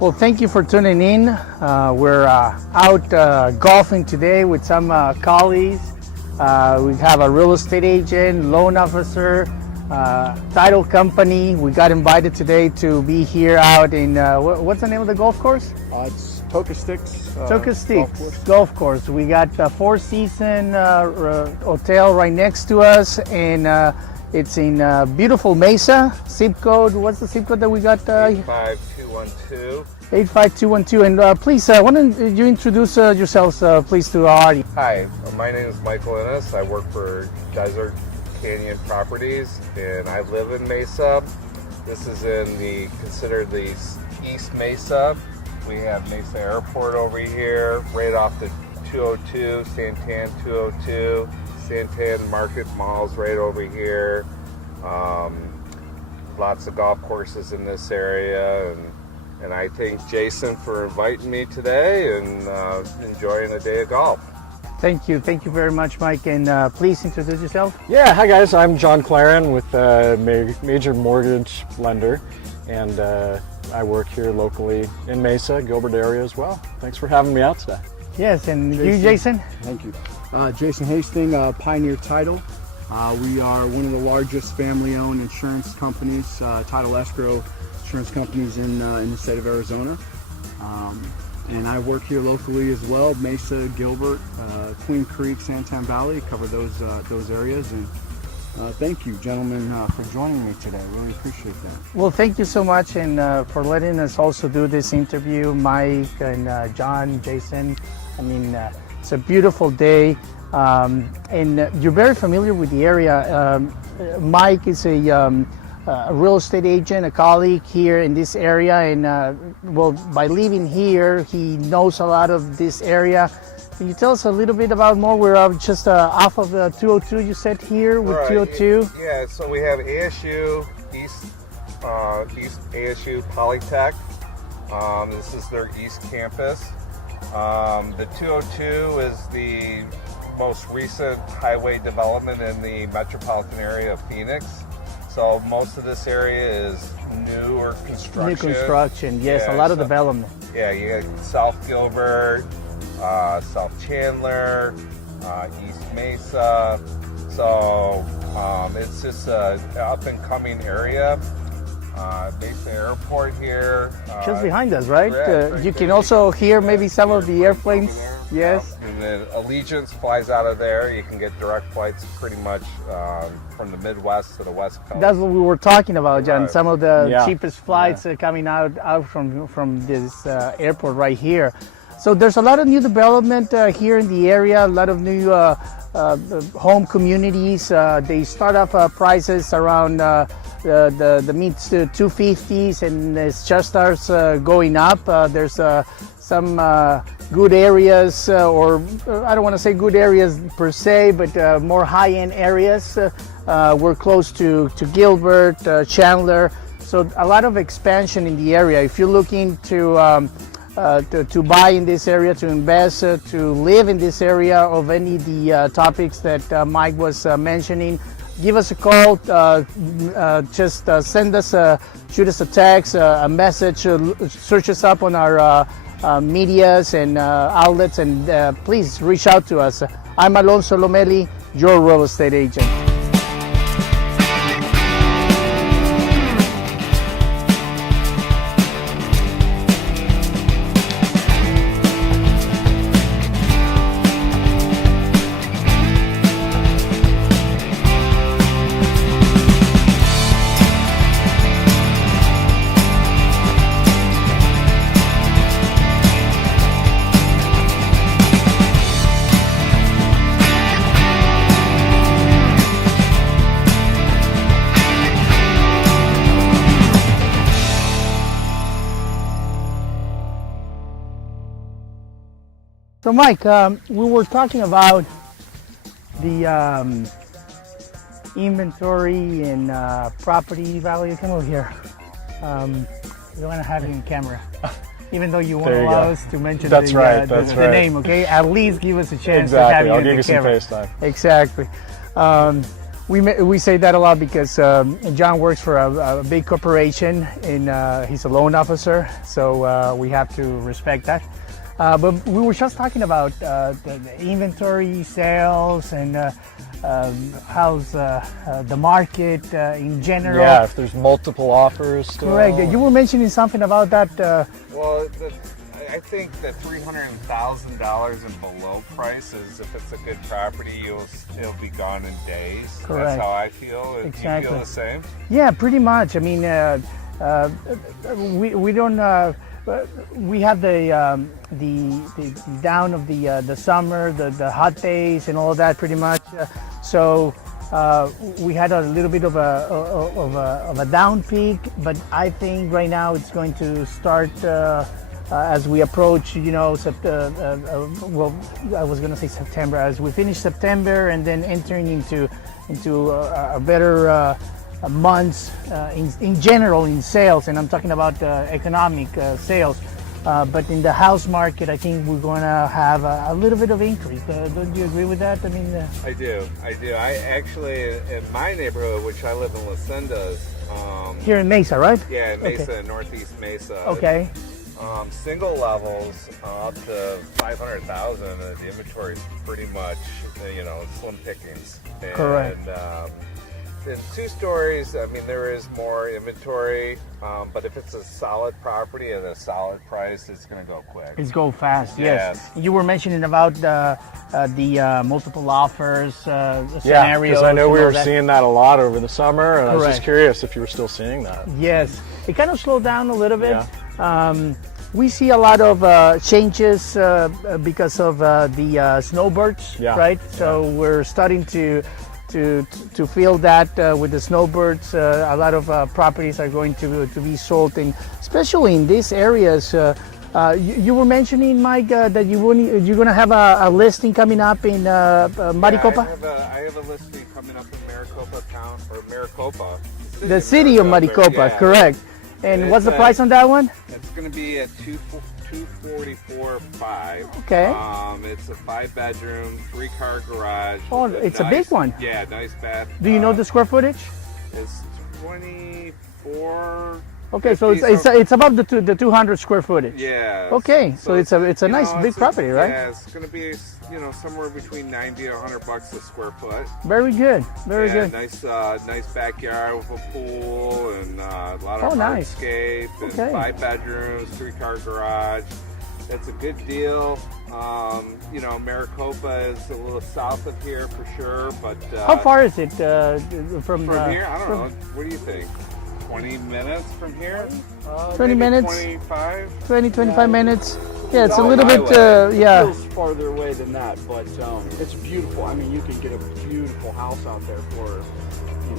Well, thank you for tuning in. We're out golfing today with some colleagues. We have a real estate agent, loan officer, title company. We got invited today to be here out in, what's the name of the golf course? It's Toca Sticks. Toca Sticks Golf Course. We got a Four Seasons hotel right next to us, and it's in beautiful Mesa. Zip code, what's the zip code that we got? 85212. 85212. And please, why don't you introduce yourselves, please, to our audience? Hi, my name is Michael Innes. I work for Desert Canyon Properties, and I live in Mesa. This is considered the East Mesa. We have Mesa Airport over here, right off the 202, Santan 202. Santan Market Mall's right over here. Lots of golf courses in this area, and I thank Jason for inviting me today and enjoying a day of golf. Thank you very much, Mike, and please introduce yourself. Yeah, hi guys, I'm John Claren with a major mortgage lender, and I work here locally in Mesa, Gilbert area as well. Thanks for having me out today. Yes, and you, Jason? Thank you. Jason Hastings, Pioneer Title. We are one of the largest family-owned insurance companies, title escrow insurance companies in the state of Arizona. And I work here locally as well, Mesa, Gilbert, Queen Creek, Santan Valley, cover those areas. And thank you, gentlemen, for joining me today. Really appreciate that. Well, thank you so much, and for letting us also do this interview, Mike and John, Jason. I mean, it's a beautiful day, and you're very familiar with the area. Mike is a real estate agent, a colleague here in this area, and well, by living here, he knows a lot of this area. Can you tell us a little bit about more? We're just off of the 202, you said here with Right. 202. Yeah, so we have ASU, East ASU Polytech. This is their East Campus. The 202 is the most recent highway development in the metropolitan area of Phoenix. So most of this area is newer construction. New construction, yes, Yeah, a lot of so- development. Yeah, you got South Gilbert, South Chandler, East Mesa. So it's just an up and coming area. Mesa Airport here. Just behind us, right? Right You there. can also hear maybe some of the airplanes. Over there. Yes. Yep. And then Allegiance flies out of there. You can get direct flights pretty much from the Midwest to the West Coast. That's what we were talking about, John. Right. Some of the Yeah. cheapest flights coming out from this airport right here. So there's a lot of new development here in the area. A lot of new home communities. They start off prices around the mid 250s, and it just starts going up. There's some good areas, or I don't want to say good areas per se, but more high-end areas. We're close to Gilbert, Chandler, so a lot of expansion in the area. If you're looking to buy in this area, to invest, to live in this area of any of the topics that Mike was mentioning, give us a call. Just send us, shoot us a text, a message, search us up on our medias and outlets, and please reach out to us. I'm AlonssoLomeli, your real estate agent. So Mike, we were talking about the inventory and property value. Come over here. We don't want to have you in camera, even though you won't There you allow go. us to mention That's the, right, the, that's the right. name. Okay, at least give us a chance to have Exactly. you I'll in give the you some camera. face time. Exactly. We say that a lot because John works for a big corporation and he's a loan officer, so we have to respect that. But we were just talking about the inventory, sales, and how's the market in general. Yeah, if there's multiple offers. Correct. You were mentioning something about that. Well, I think that $300,000 and below prices, if it's a good property, it'll be gone in days. Correct. That's how I feel. Exactly. Do you feel the same? Yeah, pretty much. I mean, we don't. We have the down of the summer, the hot days, and all that pretty much. So we had a little bit of a down peak, but I think right now it's going to start as we approach. Well, I was going to say September. As we finish September and then entering into a better. Months in general in sales, and I'm talking about economic sales, but in the house market I think we're going to have a little bit of increase. Don't you agree with that? I mean, I do. I actually, in my neighborhood, which I live in Las Sendas, here in Mesa, right? yeah, Mesa, Okay. Northeast Mesa. Okay. Single levels up to 500,000. The inventory is pretty much, slim pickings. And, Correct. In 2 stories, I mean, there is more inventory, but if it's a solid property at a solid price, it's going to go quick. It's go fast. Yes. Yes. You were mentioning about the multiple offers Yeah, scenarios. because I know and we all were that. seeing that a lot over the summer, and I was Correct. just curious if you were still seeing that. Yes, it kind of slowed down a little bit. Yeah. We see a lot of changes because of the snowbirds, Yeah. right? So we're starting to feel that with the snowbirds. A lot of properties are going to be sold, and especially in these areas. You were mentioning, Mike, that you're going to have a listing coming up in Maricopa? Yeah, I have a listing coming up in Maricopa. The city of Maricopa, yeah. correct. And It's what's the price on that one? It's going to be at $244,500. Okay. It's a 5-bedroom, 3-car garage. Oh, with it's a big one. Yeah, nice bath. Do you know the square footage? It's 24. Okay, so 50, it's above the 200 square footage. Yeah. Okay, so it's a you nice know, big property, right? Yeah, it's going to be somewhere between $90 to $100 a square foot. Very good, very Yeah, good. nice backyard with a pool and a lot of Oh, nice. hardscape and Okay. 5 bedrooms, 3-car garage. That's a good deal. Maricopa is a little south of here for sure, but How far is it from here? I don't know. What do you think? 20 minutes from here? 20 Maybe minutes? 25? 20, 25 minutes? Yeah, it's a on little my bit, way. yeah. Feels farther away than that, but it's beautiful. I mean, you can get a beautiful house out there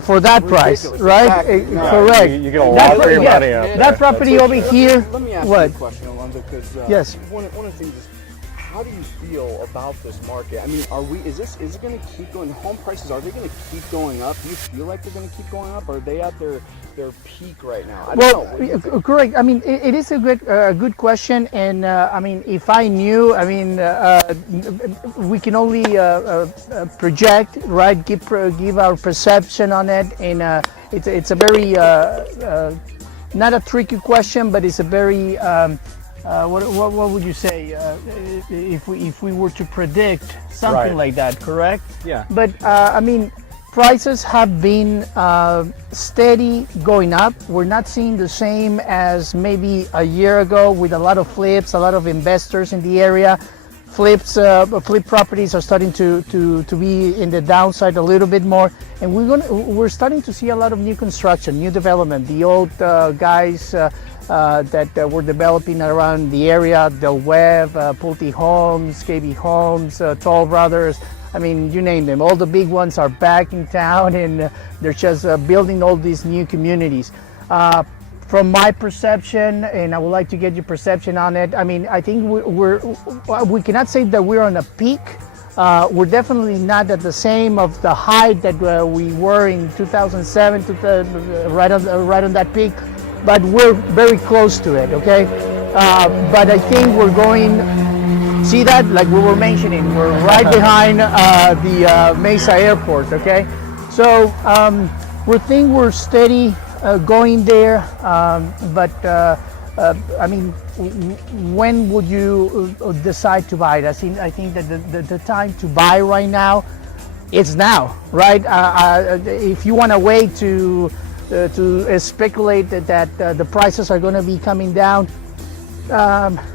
For that price, Ridiculous. right? Exactly. Yeah, Correct. You get a That lot for your yeah, money out there. that property over here, Let me ask what? you a question, Alonso, because Yes. one of the things is, how do you feel about this market? I mean, is it going to keep going? Home prices, are they going to keep going up? Do you feel like they're going to keep going up? Or are they at their peak right now? I don't know. What do you think? Correct. I mean, it is a good question, and I mean, if I knew, I mean, we can only project, right? Give our perception on it, and it's a very not a tricky question, but it's a very what would you say if we were to predict something Right. like that? Correct. Yeah. But I mean, prices have been steady going up. We're not seeing the same as maybe a year ago with a lot of flips, a lot of investors in the area. Flip properties are starting to be in the downside a little bit more, and we're starting to see a lot of new construction, new development. The old guys that were developing around the area, Del Webb, Pulte Homes, KB Homes, Toll Brothers. I mean, you name them. All the big ones are back in town, and they're just building all these new communities. From my perception, and I would like to get your perception on it. I mean, I think we cannot say that we're on a peak. We're definitely not at the same of the height that we were in 2007, right on that peak. But we're very close to it. Okay, but I think we're going. See that, like we were mentioning, we're right behind the Mesa Airport. Okay. So we think we're steady going there, but I mean, when would you decide to buy it? I think that the time to buy right now, it's now, right? If you want to wait to speculate that the prices are going to be coming down,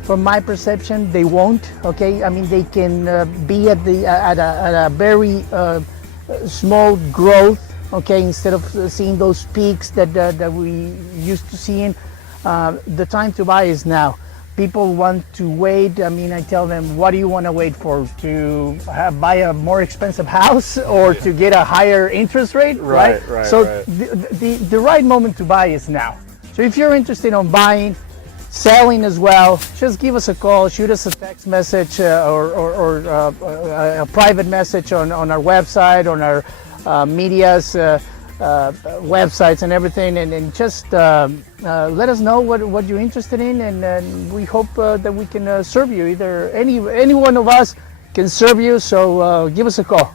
from my perception, they won't. Okay, I mean, they can be at a very small growth. Okay, instead of seeing those peaks that we used to seeing, the time to buy is now. People want to wait. I mean, I tell them, what do you want to wait for? To buy a more expensive house or to get a higher interest rate? Right. So right. the right moment to buy is now. So if you're interested in buying, selling as well, just give us a call, shoot us a text message or a private message on our website, on our media's websites and everything, and just let us know what you're interested in, and we hope that we can serve you. Either any one of us can serve you, so give us a call.